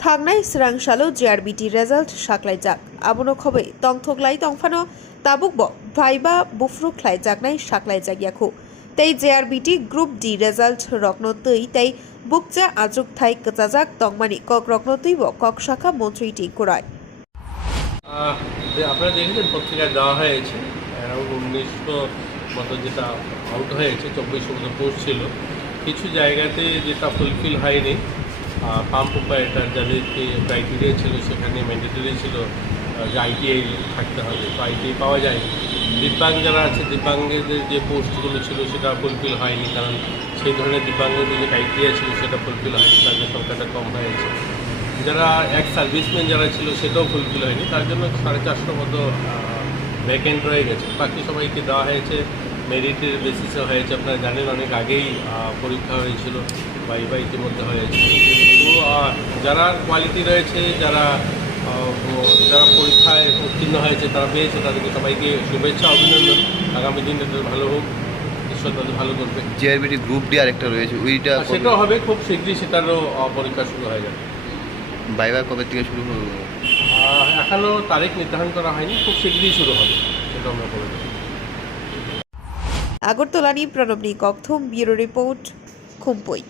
Thangnai Srangshalo JRBT result Shaklai Jak Abono Khobe Tongthoklai Tongfano Tabukbo Vaiba Bufru Klai Jaknai Shaklai Jakyaku Tei JRBT Group D result Rokno Tui Tei Bukja Ajuk Thai Katzak Tongmani Kok Rokno Tuibo Kok Shaka Montri Ti Kurai আপনারা দেখেছেন পত্রিকায় দেওয়া হয়েছে around 1900 মতো যেটা out হয়েছে 2400 মতো post ছিল কিছু জায়গাতে যেটা ফুলফিল হয়নি পাম্প অপারেটর যাদেরকে ক্রাইটেরিয়া ছিল সেখানে ম্যান্ডেটরি ছিল যে আইটিআই থাকতে হবে তো আইটিআই পাওয়া যায় দিব্যাঙ্গ যারা আছে দিব্যাঙ্গদের যে পোস্টগুলো ছিল সেটা ফুলফিল হয়নি কারণ সেই ধরনের দিব্যাঙ্গদের যে ক্রাইটেরিয়া ছিল সেটা ফুলফিল হয়নি তাদের সংখ্যাটা কম হয়েছে যারা এক সার্ভিসম্যান যারা ছিল সেটাও ফুলফিল হয়নি তার জন্য 450 মতো ভ্যাকেন্ট রয়ে গেছে বাকি সবাইকে দেওয়া হয়েছে মেরিটের বেসিসে হয়েছে আপনারা জানেন অনেক আগেই পরীক্ষা হয়েছিল বা ইতিমধ্যে হয়েছে তো যারা কোয়ালিটি রয়েছে যারা পরীক্ষায় উত্তীর্ণ হয়েছে তারা পেয়েছে তাদেরকে সবাইকে শুভেচ্ছা অভিনন্দন আগামী দিনে ভালো হোক ঈশ্বর তাদের ভালো করবে জেআরবিটি গ্রুপ ডি আরেকটা রয়েছে ওইটা সেটাও হবে খুব শীঘ্রই সেটারও পরীক্ষা শুরু হয়ে যাবে বাইবার কবে থেকে শুরু হবে এখনও তারিখ নির্ধারণ করা হয়নি খুব শীঘ্রই শুরু হবে সেটা আমরা বলে দেব আগরতলানি প্রণবনী ককথম ব্যুরো রিপোর্ট খুমপই।